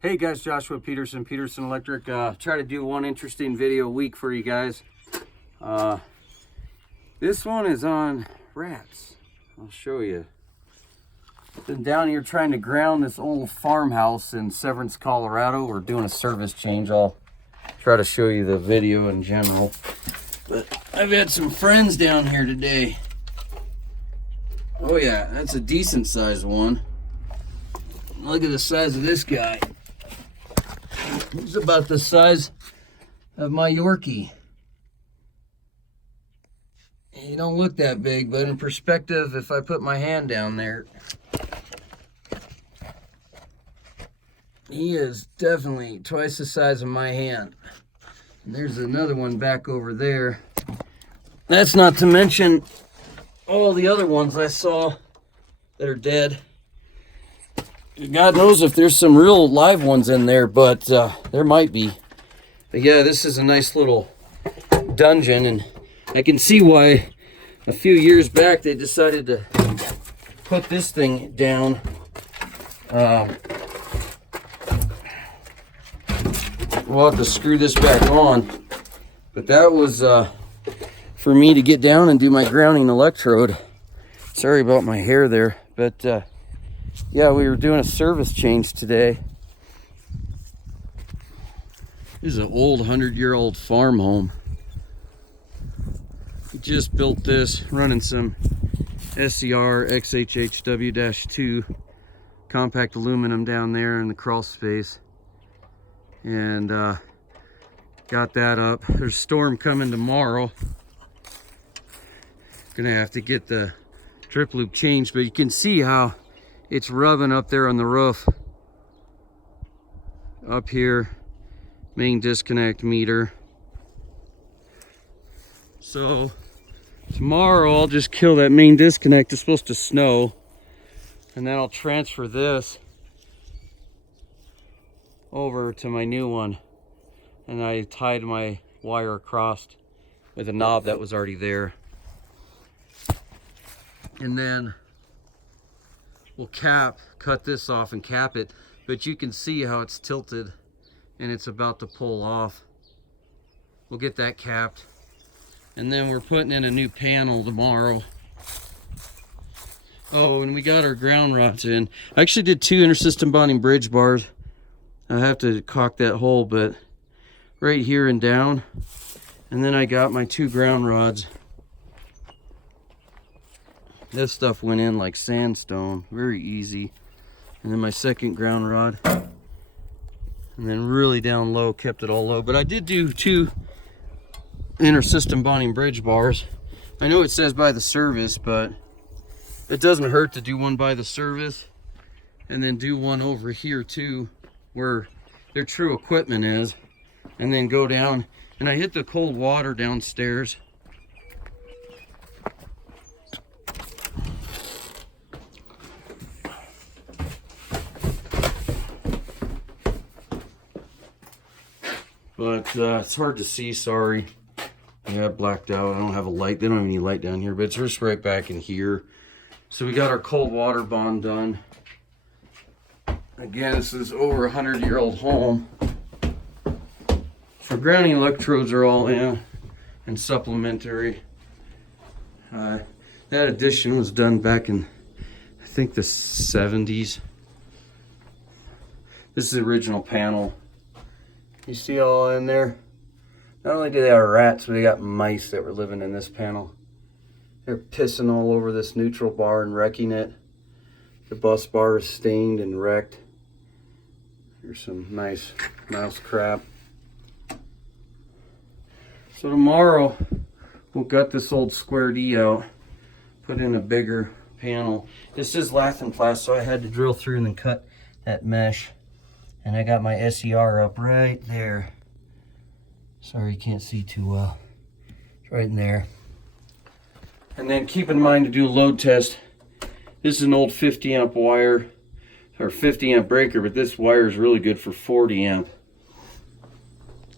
Hey guys, Joshua Peterson Electric. Try to do one interesting video a week for you guys. This one is on rats. I'll show you. Been down here trying to ground this old farmhouse in Severance, Colorado. We're doing a service change. I'll try to show you the video in general. But I've had some friends down here today. Oh yeah, that's a decent sized one. Look at the size of this guy. He's about the size of my Yorkie. He don't look that big, but in perspective, if I put my hand down there, he is definitely twice the size of my hand. And there's another one back over there. That's not to mention all the other ones I saw that are dead. God knows if there's some real live ones in there, but there might be. But yeah, this is a nice little dungeon, and I can see why a few years back they decided to put this thing down. We'll have to screw this back on. But that was for me to get down and do my grounding electrode. Sorry about my hair there, but yeah, we were doing a service change today. This is an old 100-year-old farm home. We just built this, running some SCR XHHW-2 compact aluminum down there in the crawl space. And got that up. There's a storm coming tomorrow. Gonna have to get the drip loop changed, but you can see how it's rubbing up there on the roof. Up here, main disconnect meter. So tomorrow I'll just kill that main disconnect. It's supposed to snow. And then I'll transfer this over to my new one. And I tied my wire across with a knob that was already there. And then we'll cut this off and cap it, but you can see how it's tilted and it's about to pull off. We'll get that capped, and then we're putting in a new panel tomorrow. Oh, and we got our ground rods in. I actually did 2 intersystem bonding bridge bars. I have to caulk that hole, but right here and down, and then I got my 2 ground rods. This stuff went in like sandstone, very easy. And then my second ground rod. And then really down low, kept it all low. But I did do 2 inter-system bonding bridge bars. I know it says by the service, but it doesn't hurt to do one by the service. And then do one over here too, where their true equipment is. And then go down. And I hit the cold water downstairs. But it's hard to see, sorry. Yeah, I blacked out. I don't have a light. They don't have any light down here, but it's just right back in here. So we got our cold water bond done. Again, this is over a 100-year-old home. For grounding, electrodes are all in and supplementary. That addition was done back in, I think, the 70s. This is the original panel. You see all in there? Not only do they have rats, but they got mice that were living in this panel. They're pissing all over this neutral bar and wrecking it. The bus bar is stained and wrecked. Here's some nice mouse crap. So tomorrow, we'll gut this old square D out, put in a bigger panel. This is Lathamplast, so I had to drill through and then cut that mesh. And I got my SCR up right there. Sorry, you can't see too well. It's right in there. And then keep in mind to do a load test. This is an old 50 amp wire, or 50 amp breaker, but this wire is really good for 40 amp.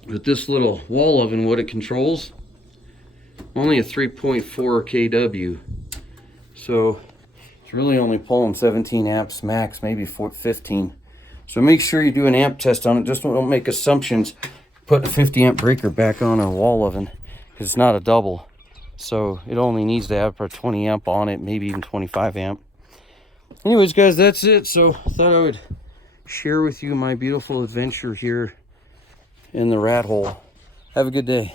But this little wall oven, what it controls, only a 3.4 kW. So it's really only pulling 17 amps max, maybe 15. So make sure you do an amp test on it. Just don't make assumptions. Put a 50 amp breaker back on a wall oven because it's not a double. So it only needs to have a 20 amp on it, maybe even 25 amp. Anyways, guys, that's it. So I thought I would share with you my beautiful adventure here in the rat hole. Have a good day.